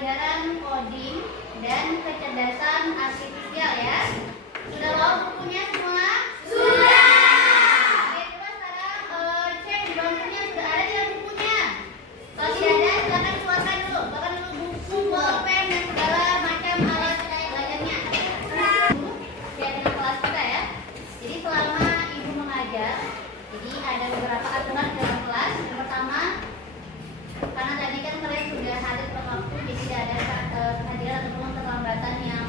pelajaran coding dan kecerdasan artifisial ya. Sudah bawa bukunya semua? Sudah. Oke, coba sekarang cek di bangkunya sudah ada tidak bukunya? Kalau tidak ada, silakan keluarkan dulu. Bahkan dulu buku, pulpen dan segala macam alat belajarnya. Lihat dengan kelas kita ya. Jadi selama ibu mengajar, jadi ada beberapa aturan dalam kelas. Yang pertama, karena tadi kan kalian sudah hadir pada waktu, jadi tidak ada kehadiran ataupun keterlambatan yang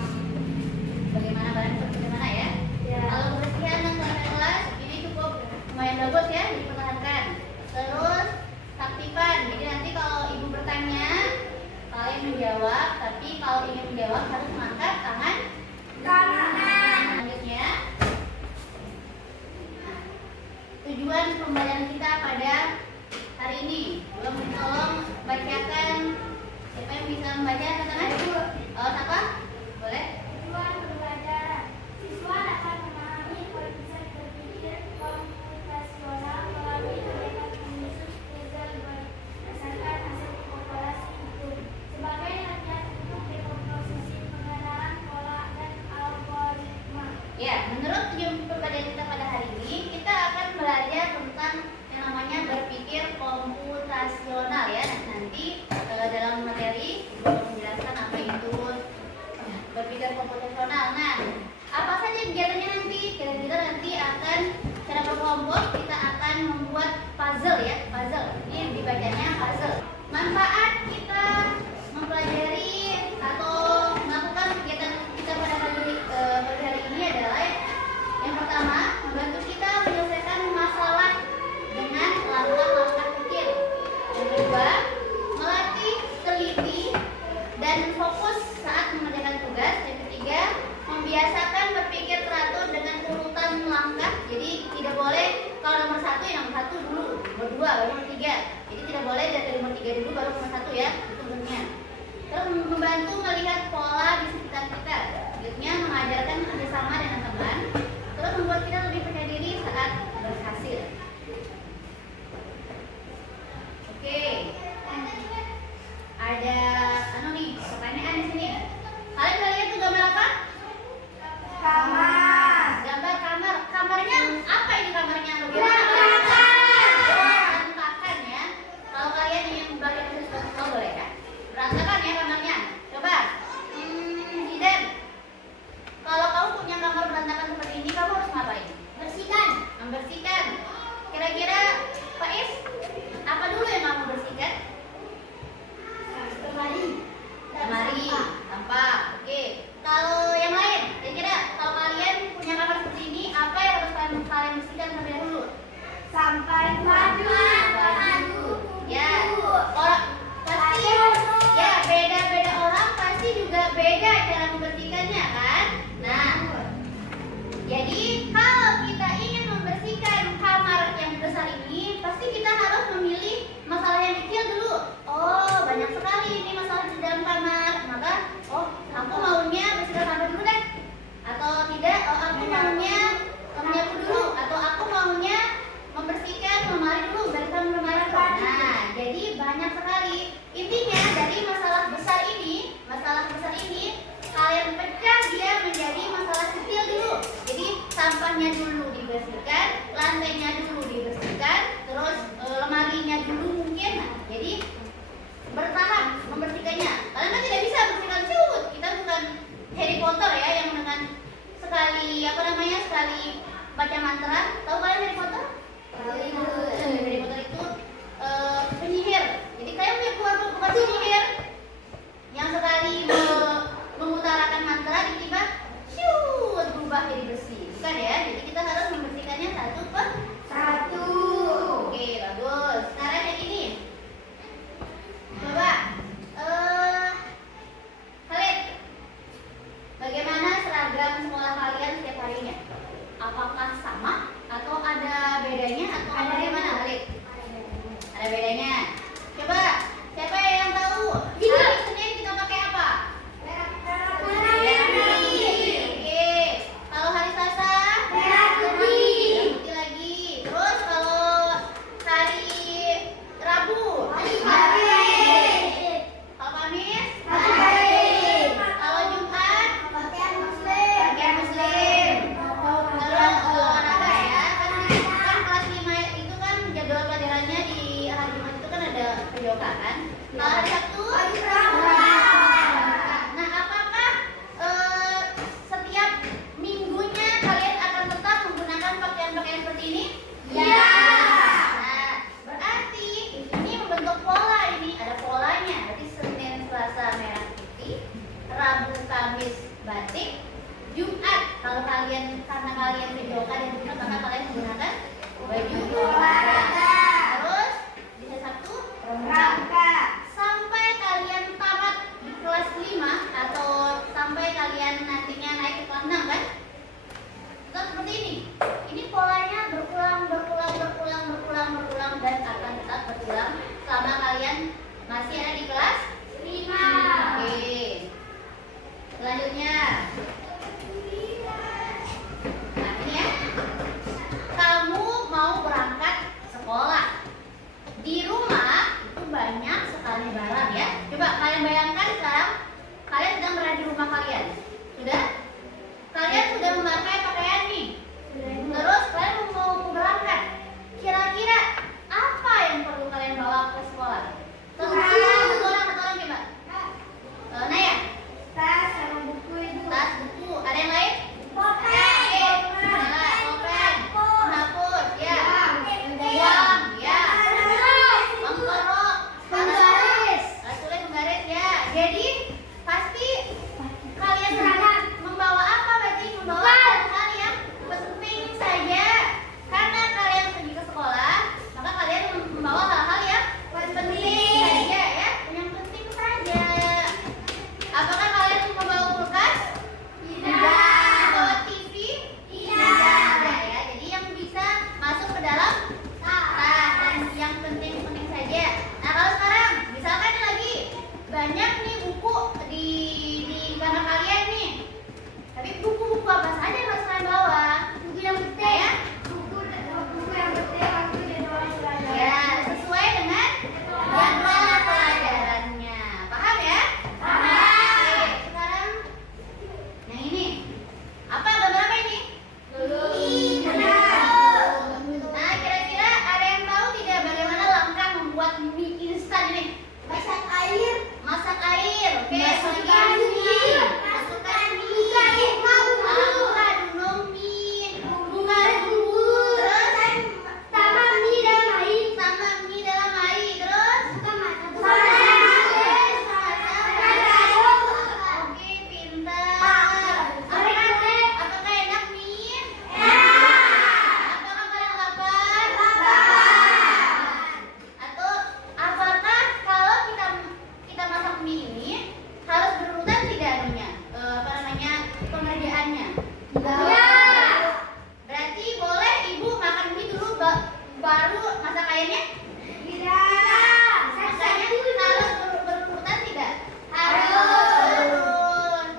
bagaimana ya. Kalau kebersihan dan keadaan kelas ini cukup lumayan bagus ya, dipertahankan. Terus aktifan, jadi nanti kalau ibu bertanya kalian menjawab, tapi kalau ingin menjawab harus mengangkat tangan kanan. Selanjutnya, tujuan pembelajaran kita pada hari ini, belum tolong bacakan. Siapa yang bisa membaca katakan? Siapa? Boleh? Tujuan pembelajaran. Siswa dapat memahami pola berpikir komputasional melalui kegiatan menyusun puzzle berdasarkan hasil populasi hidup sebagai latihan untuk dekomposisi pengenalan pola dan algoritma. Ya, menurut tujuan pembelajaran kita pada hari ini, kita akan belajar tentang yang namanya berpikir komputasional ya. Nanti dalam materi ibu akan menjelaskan apa itu berpikir komputasional. Nah, apa saja kegiatannya nanti? Kita nanti akan secara berkelompok kita akan membuat puzzle ya, puzzle. Ini dibacanya puzzle. Manfaat kita mempelajari atau melakukan kegiatan kita pada hari ini adalah yang pertama, membantu kita menyelesaikan masalah dengan langkah-langkah kecil. Yang kedua, melatih teliti dan fokus saat mengerjakan tugas. Yang ketiga, membiasakan berpikir teratur dengan urutan langkah. Jadi tidak boleh kalau nomor satu ya nomor satu dulu, nomor dua baru nomor tiga. Jadi tidak boleh dari nomor tiga dulu baru nomor satu ya, itu bentuknya. Terus membantu melihat pola di sekitar kita. Selanjutnya mengajarkan kerjasama dengan teman. Terus membuat kita lebih percaya diri saat berhasil. Oke. Ada pertanyaan di sini. Kalian udah lihat tuh gambar apa? Kamar. Gambar kamar. Kamarnya apa ini kamarnya? Bagaimana? Berantakan ya. Kalau kalian ingin belajar sesuatu boleh kan? Berantakan ya kamarnya. Coba. Zidan. Kalau kamu punya kamar berantakan seperti ini, kamu harus ngapain? Bersihkan. Membersihkan. Kira-kira Faiz, apa dulu yang kamu bersihkan? Lemari, sampah. Oke. Kalau yang lain, kira-kira kalau kalian punya kamar seperti ini, apa yang harus kalian bersihkan terlebih dahulu? Sampai madu. Ya. Orang pasti ya beda-beda orang pasti juga beda cara membersihkannya kan? Nah, jadi kalau kita ingin membersihkan kamar yang besar ini, pasti kita harus memilih masalah yang kecil dulu. Oh, banyak sekali ini masalah di dalam kamar. Maka, aku maunya bersihkan kamar dulu deh. Atau tidak, aku maunya menyapu dulu. Atau aku maunya membersihkan lemari dulu, bereskan lemari. Nah, jadi banyak sekali. Intinya dari masalah besar ini, kalian pecah dia menjadi masalah kecil dulu. Jadi sampahnya dulu dibersihkan, lantainya dulu dibersihkan, terus lemarinya dulu mungkin. Nah, jadi bertahap membersihkannya. Kalian kan tidak bisa bersihkan ciut. Kita bukan Harry Potter ya yang dengan sekali sekali baca mantra. Tahu kalian Harry Potter? Harry Potter itu penyihir. Jadi kalian punya keluarga bukan penyihir yang sekali mengutarakan mantra tiba-tiba berubah jadi bersih. Bukan ya? Jadi kita harus membersihkannya satu per satu. Oke, bagus. Sekarang yang ini. Coba Khalid, bagaimana seragam sekolah kalian setiap harinya? Apakah sama atau ada bedanya atau ada bagaimana? pelajaran di kelas 5. Oke. Selanjutnya. Nah, ini ya. Kamu mau berangkat sekolah. Di rumah itu banyak sekali barang ya. Coba kalian bayangkan sekarang kalian sedang berada di rumah kalian. Sudah? Kalian sudah memakai pakaian nih. Terus kalian mau berangkat. Kira-kira apa yang perlu kalian bawa ke sekolah? Satu orang coba. Naya. Tas sama buku itu. Tas, buku. Ada yang lain? Pulpen. Pulpen, penghapus, ya. Uang, ya. Pengkorok, Penggaris. tulis penggaris, ya. Jadi pasti kalian membawa apa berarti? Membawa hal yang penting saja. Karena kalian pergi ke sekolah, maka kalian membawa hal-hal yang penting saja ya, yang penting saja. Apakah kalian membawa kulkas? Tidak. Membawa TV? Tidak ya. Jadi yang bisa masuk ke dalam tas dan yang penting-penting saja. Nah kalau sekarang, misalkan lagi banyak nih buku di kamar kalian nih. Tapi buku-buku apa saja yang harus kalian bawa? Buku yang penting. Ya? Buku yang penting waktu jadwal pelajaran. Ya, sesuai dengan jadwal pelajarannya. Paham ya? Oke, sekarang yang ini. Apa gambar apa ini? Nah, kira-kira ada yang tahu tidak bagaimana langkah membuat mie instan ini? Masak air. Masak air, oke. Masukkan Masukkan mie. Masukkan mie. Bukan Dulu mie. Bukan bumbu. Terus tambah mie dalam air. sama mie dalam air. Terus Bukan masak. Oke, pintar. Apakah enak mie? Apakah kalian lapar? Atau apakah kalau kita masak mie ini harus berurutan tidak anunya? Apa namanya? Pengerjaannya? Berarti boleh ibu makan mie dulu baru masak airnya? Masaknya harus berurutan tidak? Harus.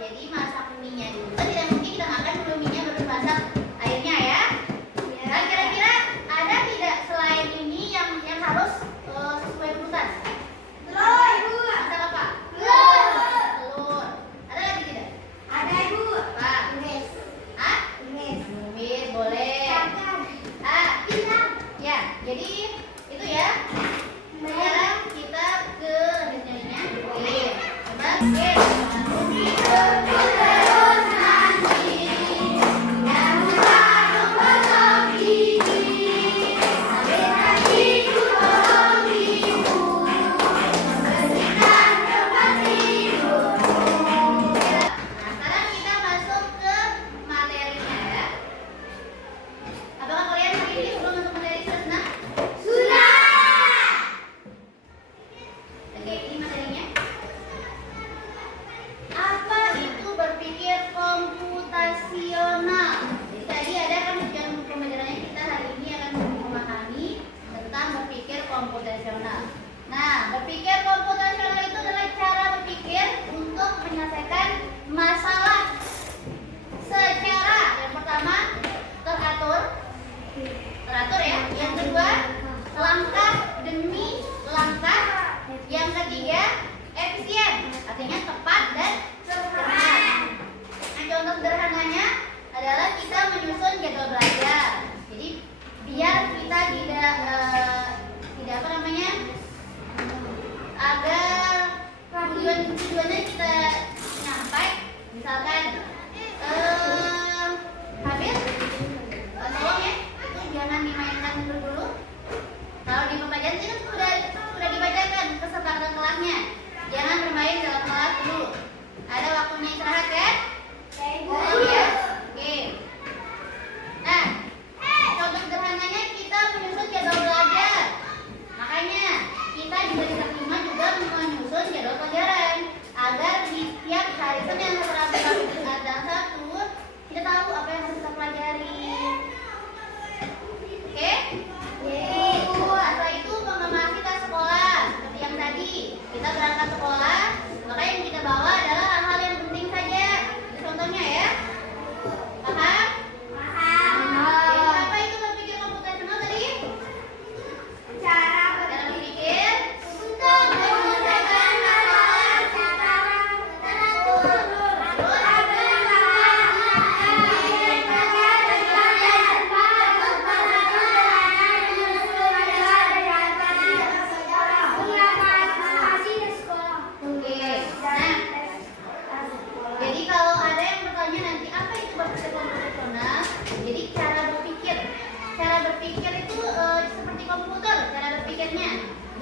Jadi masak mie-nya dulu. Tidak mungkin kita makan dulu mie-nya baru masak airnya ya. Nah, kira-kira ada tidak selain ini yang harus sesuai urutan? Masak apa? Telur. Ada lagi tidak? Apa? Hah? Numis boleh. Ya, jadi itu ya. Sekarang kita ke lanjutnya. Oke. Coba. Oke. Nah, sekarang kita masuk ke materinya ya. Apakah kalian hari ini sebelum masuk materi sudah senang? Oke, ini materinya. Apa itu berpikir komputasional? Jadi tadi ada kan tujuan pembelajarannya kita hari ini akan memahami tentang berpikir komputasional. Nah, berpikir komputasional itu adalah cara berpikir untuk menyelesaikan masalah secara yang pertama teratur ya. Yang kedua langkah demi langkah. Yang ketiga efisien, artinya tepat dan cepat. Nah, contoh sederhananya adalah kita menyusun jadwal belajar. Jadi biar kita tidak apa namanya, agar tujuannya kita nyampai. Misalkan habis tolong ya, itu jangan dimainkan dulu. Kalau di pembelajaran itu sudah dibacakan kesepakatan kelasnya. Jangan bermain dalam kelas dulu. Ada waktunya istirahat kan? Ya. Oke. Nah, contoh sederhananya kita menyusun jadwal belajar. Makanya kita juga di Terima juga berangkat sekolah, maka yang kita bawa adalah hal-hal yang penting saja. Contohnya ya. Paham? Jadi apa itu berpikir komputasional tadi? Cara Berpikir untuk menyelesaikan masalah secara teratur. Oke. Nah, jadi kalau ada yang bertanya nanti apa itu berpikir komputasional? Jadi cara berpikir itu seperti komputer, cara berpikirnya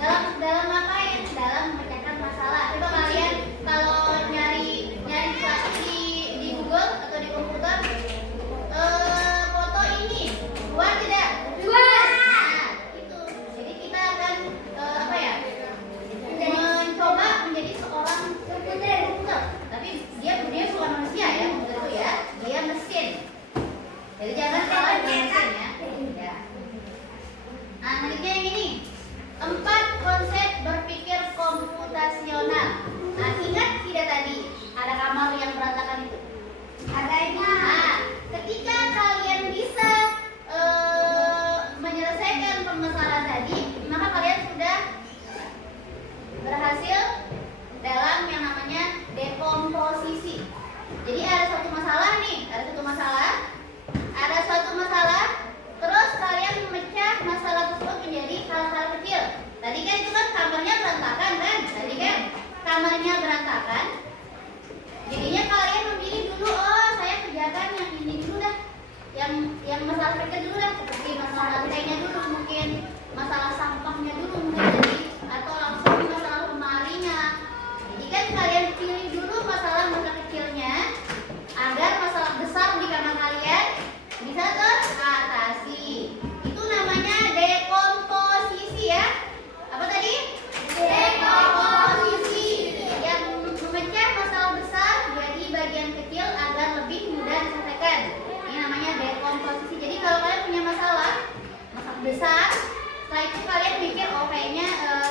dalam apa ya? Dalam memecahkan masalah. Coba kalian kalau nyari sesuatu di Google atau di komputer, foto ini keluar tidak? Nah, itu. Jadi kita akan apa ya? Mencoba menjadi seorang komputer. Tapi dia bukan manusia ya, komputer itu ya. Dia mesin. Jadi jangan salah dengan mesin ya. Ya. Nah, selanjutnya yang ini. 4 konsep berpikir komputasional. Nah, ingat tidak tadi ada kamar yang berantakan itu? Nah, ketika kalian bisa menyelesaikan permasalahan tadi, maka kalian sudah berhasil dalam yang namanya dekomposisi. Jadi ada suatu masalah, terus kalian memecah masalah tersebut menjadi hal-hal kecil. Tadi kan itu kan kamarnya berantakan kan? Jadinya kalian memilih dulu, oh saya kerjakan yang ini dulu dah, yang masalah kecil dulu dah, seperti masalah lantainya dulu, mungkin masalah sampahnya dulu mungkin jadi, atau langsung masalah lemarinya. Jadi kan kalian pilih dulu masalah kecilnya agar masalah besar di kamar kalian bisa teratasi. Itu namanya dekomposisi ya. Apa tadi? Dekomposisi, yang memecah masalah besar jadi bagian kecil agar lebih mudah diselesaikan. Ini namanya dekomposisi. Jadi kalau kalian punya masalah besar, setelah itu kalian pikir, oh kayaknya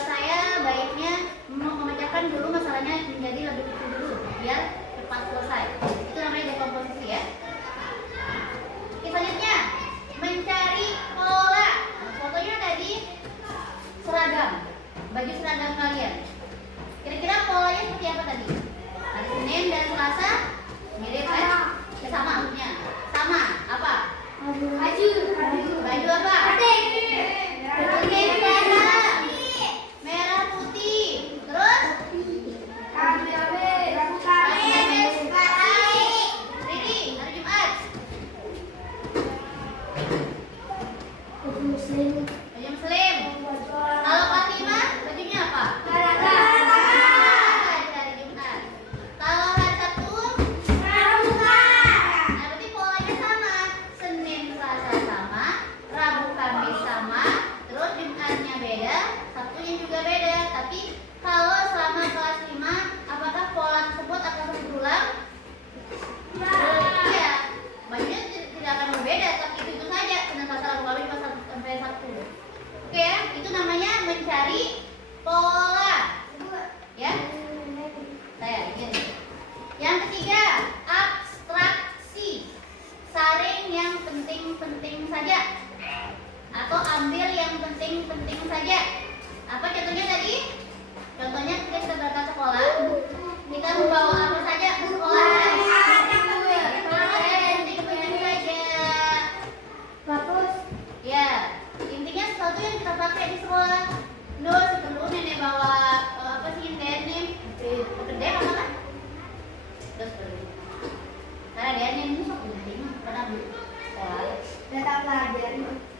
saya baiknya memecahkan dulu masalahnya menjadi lebih kecil dulu biar cepat selesai. Itu namanya dekomposisi ya. Oke, selanjutnya mencari pola. Nah, fotonya tadi seragam, baju seragam kalian. Kira-kira polanya seperti apa tadi? Hari Senin dan Selasa mirip kan? Ya sama maksudnya. Sama apa? Baju apa? Kuning, merah, putih. Terus? Riri, hari Jumat. Baju muslim. Kalau Fatimah, bajunya apa? Di hari Jumat. Kalau hari Sabtu? Nah, berarti polanya sama. Senin, Selasa sama, Rabu, Kamis sama, terus Jumatnya beda, Sabtunya juga beda. Tapi kalau selama kelas 5, apakah pola tersebut akan terus berulang? Iya, bajunya tidak akan berbeda, tapi itu saja. Senin, Selasa, Rabu, Kamis, sampai Sabtu. Oke ya, itu namanya mencari pola. Ya, saya ini. Yang ketiga, abstraksi. Saring yang penting-penting saja, atau ambil yang penting-penting saja. Apa contohnya tadi? Contohnya kita berangkat sekolah, kita membawa apa saja ke sekolah? Yang penting-penting saja. Ya, intinya sesuatu yang kita pakai di sekolah. Dulu nenek bawa apa sih nenek? Gede apa kan? Terus perlu. Karena dia nenek sok ini pernah di sekolah.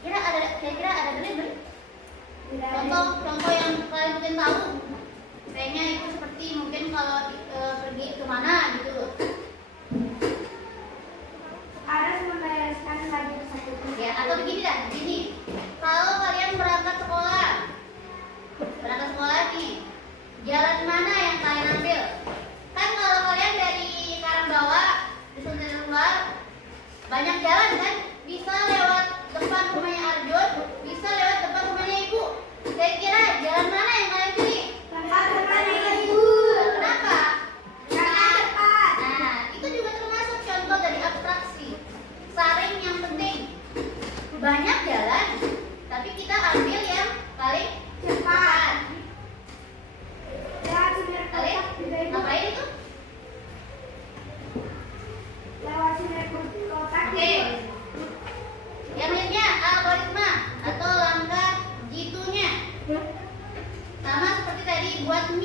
Kira-kira ada beli? Contoh yang kalian mungkin tahu. Kayaknya itu seperti mungkin kalau pergi kemana gitu. Ya, atau begini dah, begini. Kalau kalian berangkat sekolah nih, jalan mana yang kalian ambil? Kan kalau kalian dari Karangbawa, Dusun Luar, banyak jalan kan? Bisa lewat depan rumahnya Arjun, bisa lewat depan rumahnya Ibu. Kira-kira jalan mana yang kalian pilih? Depan rumahnya Ibu.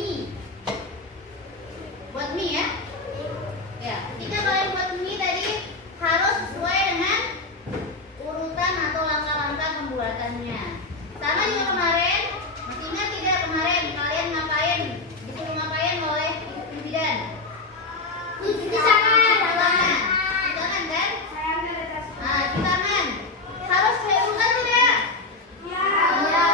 mie. Buat mie ya. Ya, ketika kalian buat mie tadi harus sesuai dengan urutan atau langkah-langkah pembuatannya. Sama juga kemarin, masih ingat tidak kemarin kalian ngapain? Disuruh ngapain oleh Ibu Bidan? Cuci tangan. Kan? Saya ambil tas. Nah, cuci tangan. Harus sesuai urutan tidak? Ya. Ya,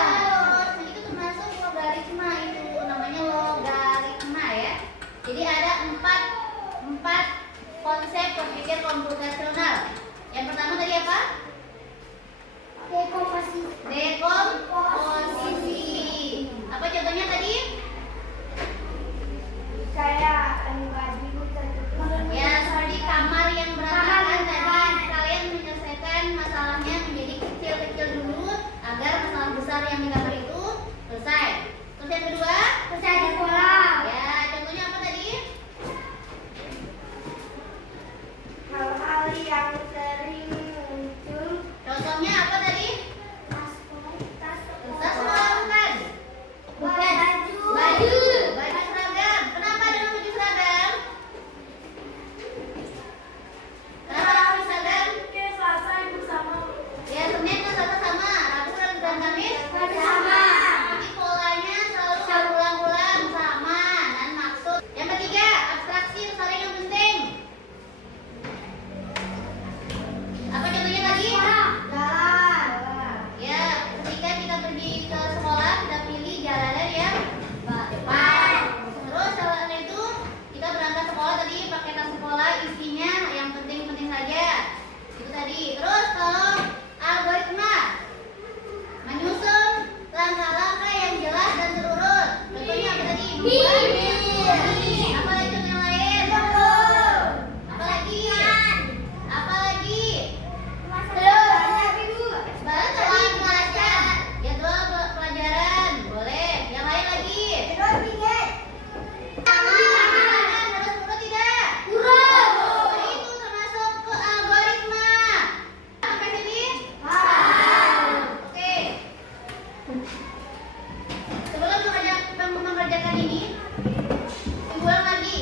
itu termasuk logaritma itu namanya logaritma ya. Jadi ada empat konsep berpikir komputasional. Yang pertama tadi apa? Dekomposisi. Apa contohnya tadi? Kayak baju Ya, seperti kamar yang berantakan tadi. Kalian menyelesaikan masalahnya menjadi kecil-kecil dulu agar masalah besar yang di kamar itu selesai. Terus yang kedua? Selesai di kolam. Ya, contohnya apa tadi? Hal-hal yang sering muncul Contohnya apa tadi? tas Tas sekolah bukan? Baju seragam. Kenapa dengan baju seragam? Kenapa dengan baju seragam? Selasa ibu sama Ya, Senin kan sama, Rabu dan Kamis sama. Jadi polanya selalu ulang-ulang sama dan maksud. Yang ketiga, abstraksi saling yang penting. Apa contohnya tadi? Jalan. Ya, ketika kita pergi ke sekolah, kita pilih jalanan yang depan. Terus setelah itu kita berangkat sekolah tadi pakai tas sekolah isinya yang penting-penting saja. Itu tadi. Terus kalau algoritma menyusun langkah-langkah yang jelas dan terurut. Contohnya apa tadi? Apa lagi contoh yang lain? Apa lagi? Apa lagi? Baru tadi belajar. Jadwal pelajaran. Boleh. Yang lain lagi? Tangan harus urut tidak? Oh, itu termasuk ke algoritma. Sampai sini? Oke. Sebelum mengerjakan ini, diulang lagi.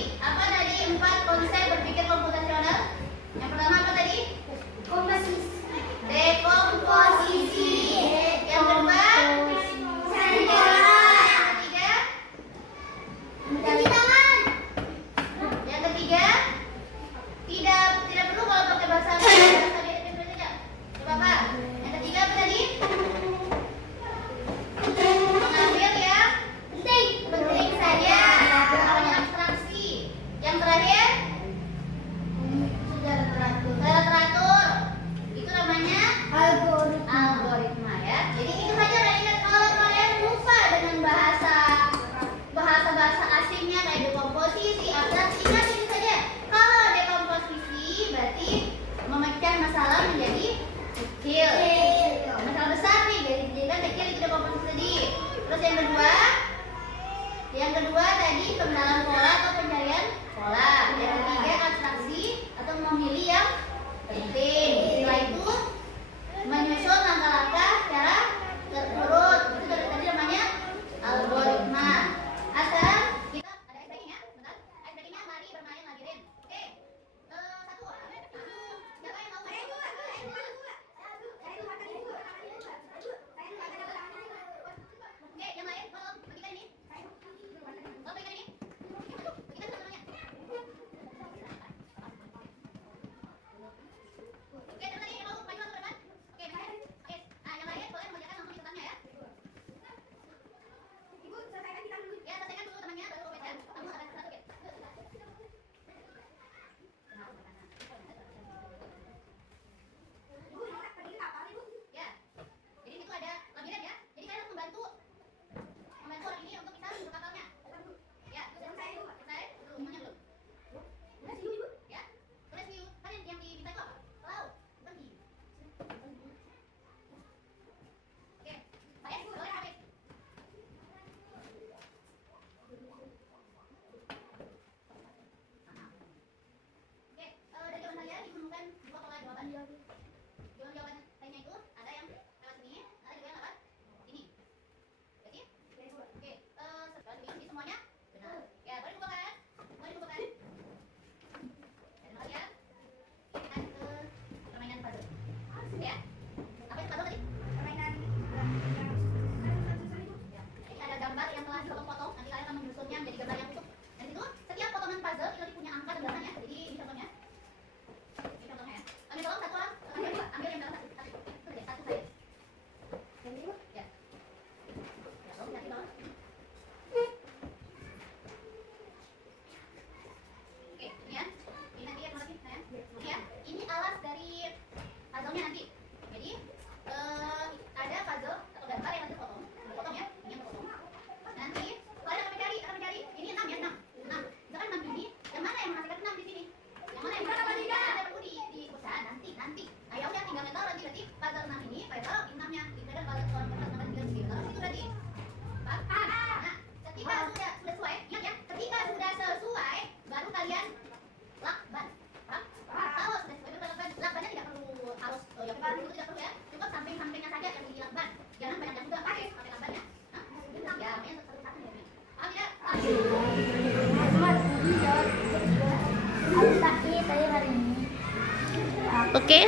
Oke.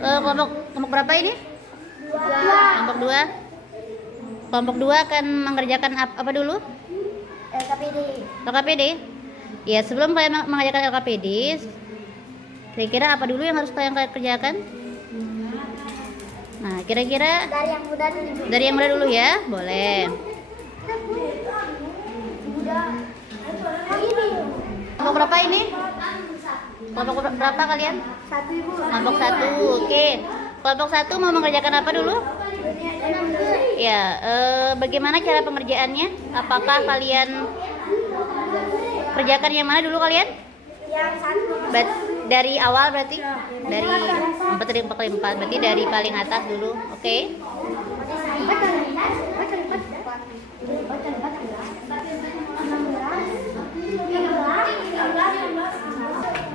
Kelompok berapa ini? Kelompok 2. Kelompok 2 akan mengerjakan apa dulu? LKPD. LKPD. Ya, sebelum kalian mengerjakan LKPD, kira-kira apa dulu yang harus kalian kerjakan? Nah, kira-kira Dari yang muda dulu. dari yang muda dulu ya, boleh. Muda. Ini. Kelompok berapa ini? Kelompok berapa kalian? 1 Ibu. Kelompok 1. Oke. Kelompok 1 mau mengerjakan apa dulu? Ya, bagaimana cara pengerjaannya? Apakah kalian kerjakan yang mana dulu kalian? Yang 1. Dari awal berarti? Dari 4 dari 4 kali 4, berarti dari paling atas dulu. Oke.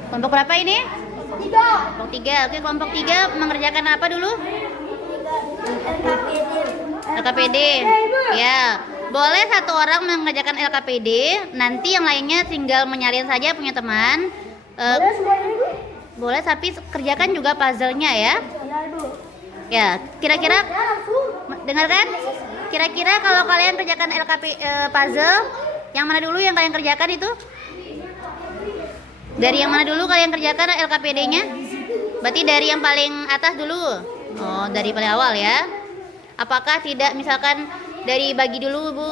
Kelompok berapa ini? 3. Kelompok 3. Oke, kelompok 3 mengerjakan apa dulu? LKPD. LKPD. Ya. Boleh satu orang mengerjakan LKPD, nanti yang lainnya tinggal menyalin saja punya teman. Boleh, tapi kerjakan juga puzzle-nya ya. Ya, kira-kira dengarkan? Kira-kira kalau kalian kerjakan puzzle, yang mana dulu yang kalian kerjakan itu? Dari yang mana dulu kalian kerjakan LKPD-nya? Berarti dari yang paling atas dulu. Oh, dari paling awal ya. Apakah tidak misalkan dari bagi dulu Bu,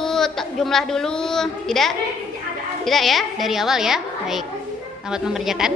jumlah dulu? Tidak? Tidak ya? Dari awal ya. Baik. Selamat mengerjakan.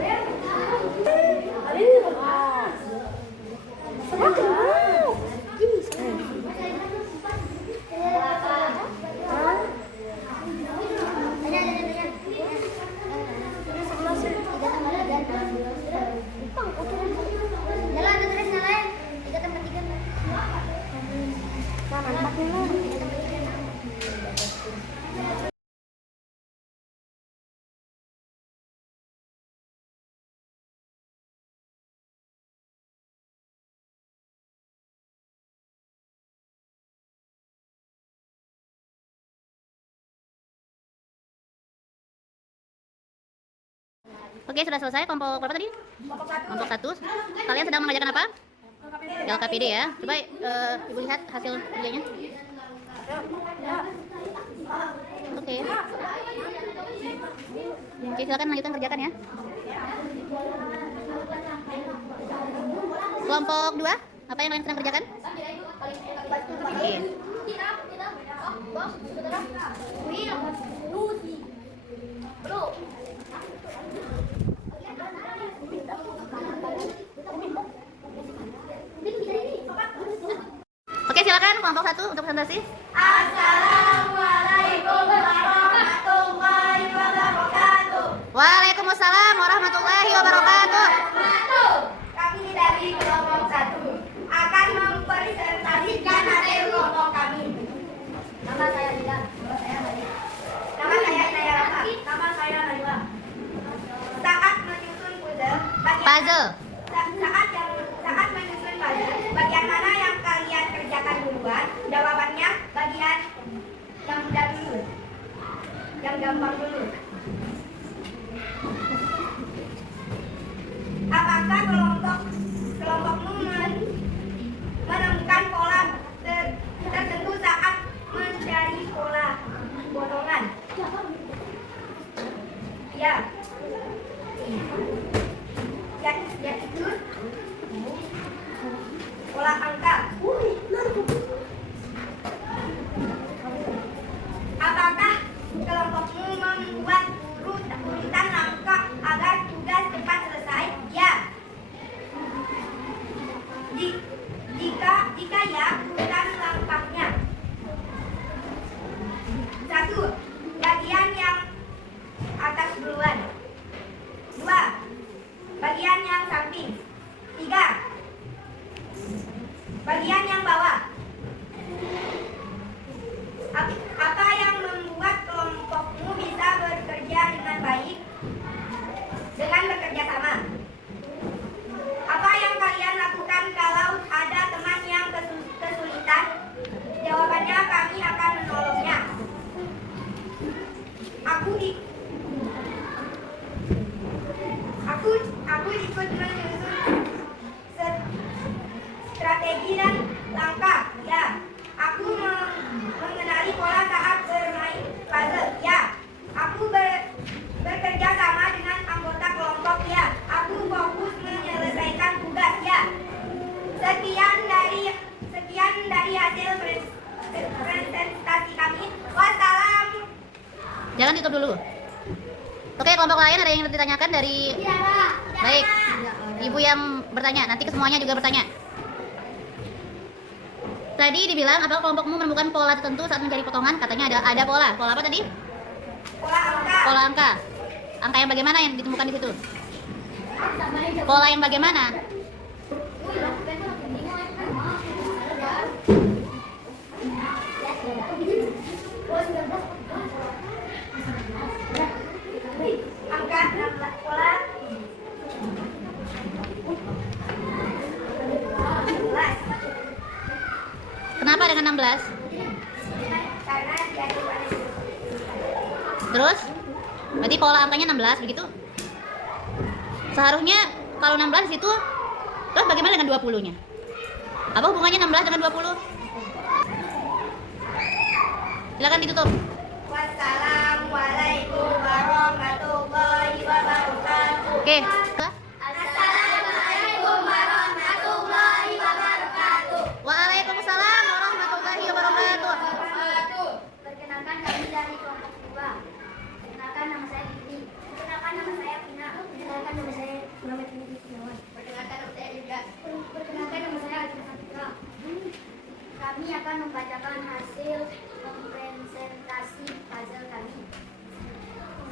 Oke, sudah selesai kelompok berapa tadi? Kelompok 1. Kalian sedang mengerjakan apa? LKPD ya. Coba Ibu lihat hasil kerjanya. Oke. Oke, silakan lanjutkan kerjakan ya. Kelompok 2, apa yang kalian sedang kerjakan? Oke. Oke, silakan kelompok 1 untuk presentasi. Assalamualaikum warahmatullahi wabarakatuh. Waalaikumsalam warahmatullahi wabarakatuh. Kami dari kelompok 1 akan mempresentasikan hasil kelompok kami. Nama saya Dila. Nama saya Inaya Rafa. Nama saya Najwa. Saat menyusun Puzzle. saat menyusun puzzle, bagian mana yang kalian kerjakan duluan? Jawabannya bagian yang mudah dulu, yang gampang dulu. Apakah kelompokmu menemukan pola tertentu saat mencari pola golongan? Ya. Yaitu pola angka. Apakah kelompokmu membuat urutan angka agar tugas cepat selesai? Ya. Jika ya, urutan langkahnya. 1. Bagian yang atas duluan. 2. Bagian yang samping. 3. Bagian yang bawah. Apa yang membuat kelompokmu bisa bekerja dengan baik? Dengan bekerja sama. Apa yang kalian lakukan kalau ada teman yang kesulitan? Jawabannya, kami akan menolongnya. Aku ikut menyusun Oke, kelompok lain ada yang ingin ditanyakan dari baik. Ibu yang bertanya, nanti ke semuanya juga bertanya. Tadi dibilang apa kelompokmu menemukan pola tertentu saat mencari potongan? Katanya ada pola. Pola apa tadi? Pola angka. Pola angka. Angka yang bagaimana yang ditemukan di situ? Pola yang bagaimana? Angka 16 pola 16. Kenapa dengan 16? Karena dia ada Terus? Berarti pola angkanya 16 begitu? Seharusnya kalau 16 di situ, terus bagaimana dengan 20-nya? Apa hubungannya 16 dengan 20? Silakan ditutup. Wassalamualaikum warahmatullahi wabarakatuh. Oke. Assalamualaikum warahmatullahi wabarakatuh. Waalaikumsalam warahmatullahi wabarakatuh. Perkenalkan kami dari kelompok 2. Perkenalkan nama saya Didi. Perkenalkan nama saya Pina. Perkenalkan nama saya Muhammad Didi Sinawan. Perkenalkan nama saya Yuda. Perkenalkan nama saya Alina Sapitra. Kami akan membacakan hasil presentasi puzzle kami.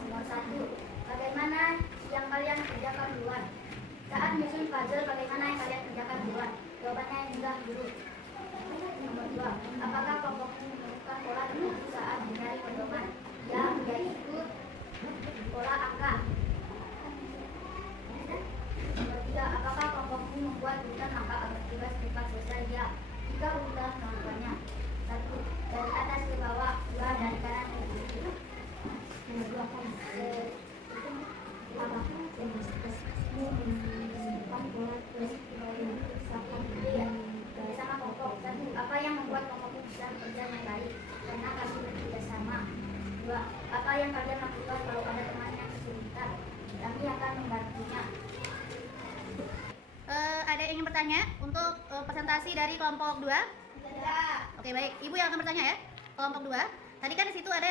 Nomor 1. Bagaimana yang kalian kerjakan duluan? Saat menyusun puzzle, bagaimana yang kalian kerjakan duluan? Jawabannya yang mudah dulu. Nomor 2. Apakah kelompokmu menemukan pola tertentu saat mencari pedoman? Ya, yaitu pola angka. Nomor 3. Apakah kelompokmu membuat urutan angka agar tugas cepat selesai? Ya, jika urutan melakukannya. 1. Dari atas ke bawah. 2. Dari kanan ke kiri. Nomor 2. Bersama kelompok. 1. Apa yang membuat kelompokmu bisa bekerja dengan baik? Karena kami bekerja sama. 2. Apa yang kalian lakukan kalau ada teman yang kesulitan? Kami akan membantunya. Ada yang ingin bertanya untuk presentasi dari kelompok 2? Oke, baik. Ibu yang akan bertanya ya. Kelompok 2. Tadi kan di situ ada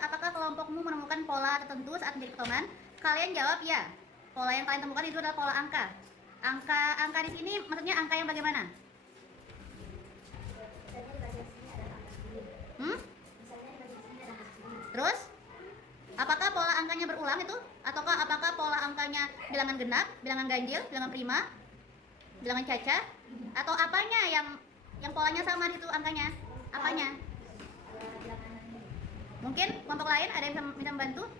apakah kelompokmu menemukan pola tertentu saat menjadi potongan? Kalian jawab ya. Pola yang kalian temukan itu adalah pola angka. Angka di sini maksudnya angka yang bagaimana? Terus? Apakah pola angkanya berulang itu? Ataukah apakah pola angkanya bilangan genap, bilangan ganjil, bilangan prima, bilangan caca? Atau apanya yang polanya sama di situ angkanya? Apanya? Mungkin kelompok lain ada yang bisa membantu?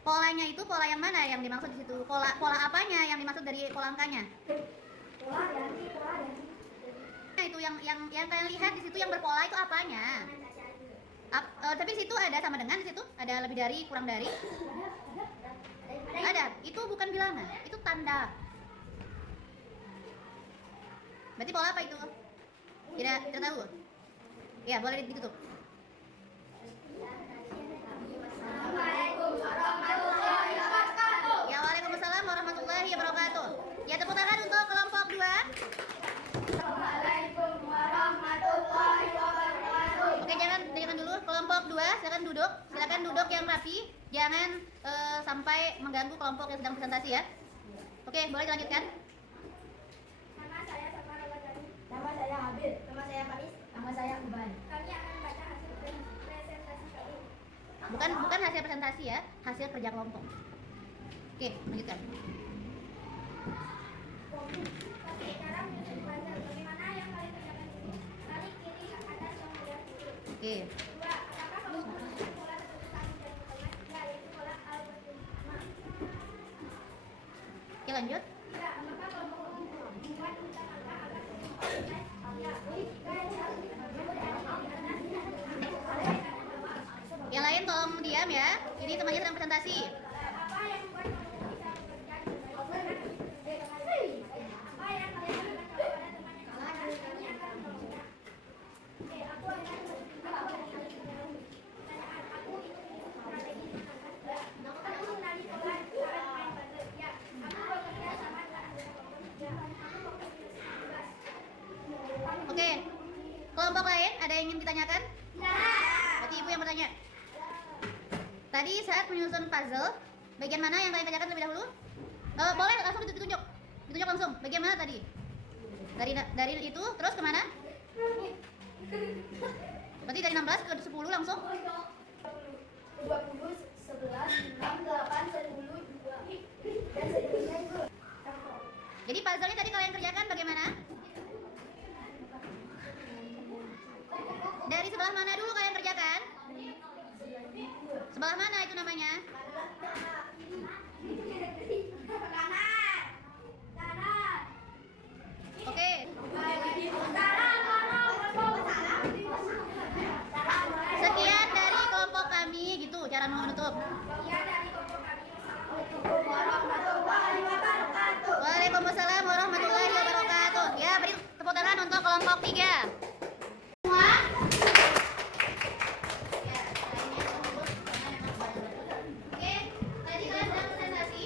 Polanya itu pola yang mana yang dimaksud di situ? Pola apanya yang dimaksud dari pola angkanya? Nah, itu yang kalian lihat di situ yang berpola itu apanya? Tapi di situ ada sama dengan di situ? Ada lebih dari, kurang dari? Ada. Itu bukan bilangan, itu tanda. Berarti pola apa itu? Tidak tahu? Ya, boleh ditutup. Ya, waalaikumsalam warahmatullahi wabarakatuh. Ya, tepuk tangan untuk kelompok 2. Assalamualaikum warahmatullahi wabarakatuh. Oke, jangan dulu. Kelompok 2, silakan duduk. Silakan duduk yang rapi. Jangan sampai mengganggu kelompok yang sedang presentasi ya. Oke, boleh dilanjutkan. Nama saya Sapara Wadani. Nama saya Habib. Nama saya Faris. Nama saya Uban. Kami akan membaca hasil presentasi kami. Bukan hasil presentasi ya, hasil kerja kelompok. Oke, lanjutkan. Sekarang menyusun puzzle. Bagaimana yang kalian kerjakan di sini? Balik kiri atas yang melihat dulu. Oke. 2. Apakah kamu menemukan pola tertentu saat mencari potongan? Ya, yaitu pola algoritma. Oke, lanjut. 3. Apakah kelompok membuat urutan angka agar selesai? Ya. 3. Yang lain tolong diam ya. Ini temannya sedang presentasi. Apa yang membuat kelompok bisa bekerja dengan baik? Apa yang kalian lakukan kalau ada teman yang kesulitan? Kami akan menolongnya. Oke, aku akan pertanyaan aku itu strategi angka 2. Aku mengenali pola cara main puzzle. Ya, aku bekerja sama dengan anggota kelompok 3. Aku fokus di tugas. Oke. Kelompok lain ada yang ingin ditanyakan? Nah, Berarti ibu yang bertanya. Tadi saat menyusun puzzle, bagian mana yang kalian kerjakan terlebih dahulu? Boleh langsung ditunjuk. Ditunjuk langsung. Bagian mana tadi? Dari itu terus kemana? Berarti dari 16 ke 10 langsung? 20, 11, 6, 8, 10, 2 dan seterusnya itu. Jadi puzzle-nya tadi kalian kerjakan bagaimana? Dari sebelah mana dulu kalian kerjakan? Sebelah mana itu namanya? Kanan. Kanan. Oke. Sekian dari kelompok kami gitu cara menutup. Waalaikumsalam warahmatullahi wabarakatuh. Ya, beri tepuk tangan untuk kelompok 3. Semua? Ya, lainnya tersebut karena memang pada betul. Oke, tadi kalian sudah presentasi.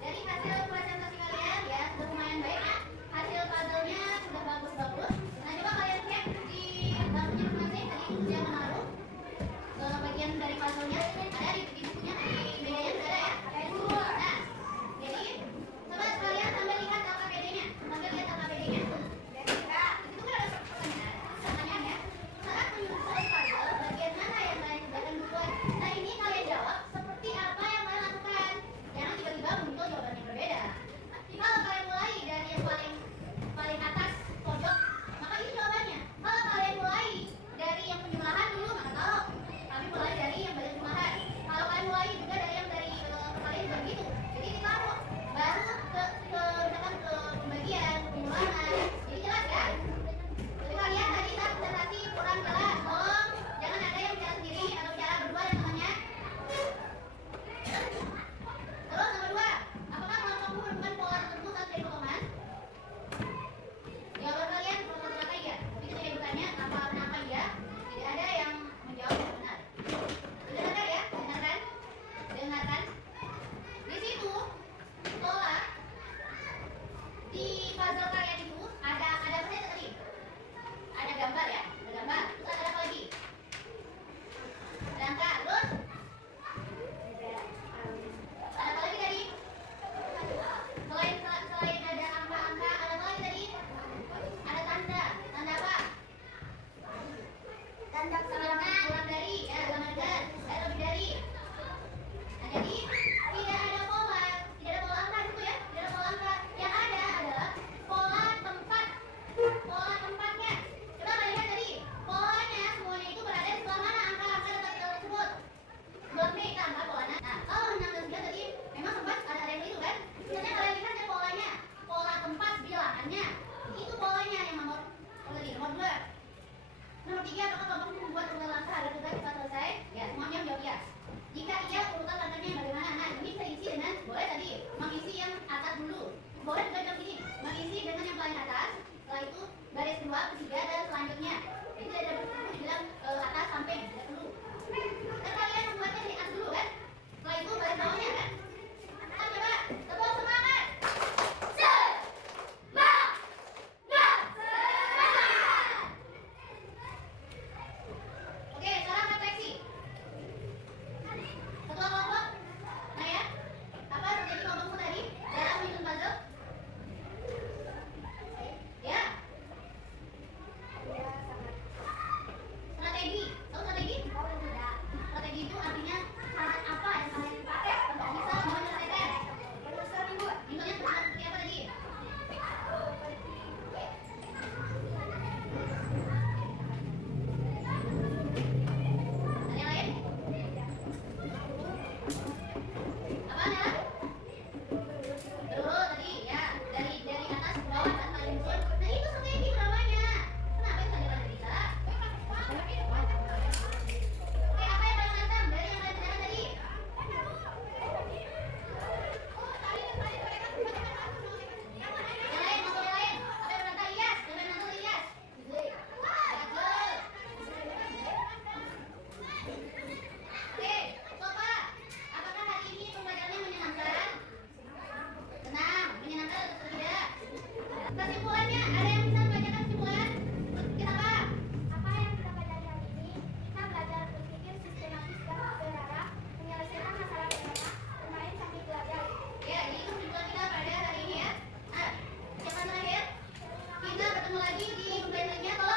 Dari hasil presentasi kalian ya sudah lumayan baik ya. Hasil puzzle-nya sudah bagus-bagus. Nah, coba kalian cek di bukunya masing-masing. Tadi itu sudah menaruh bagian dari puzzle-nya ada di bukunya, di mejanya sudah ada ya. Nah, jadi coba kalian sambil lihat LKPD-nya. Sambil lihat LKPD-nya. Itu kan ada pertanyaan. ketemu lagi di pembelajarannya. Tolong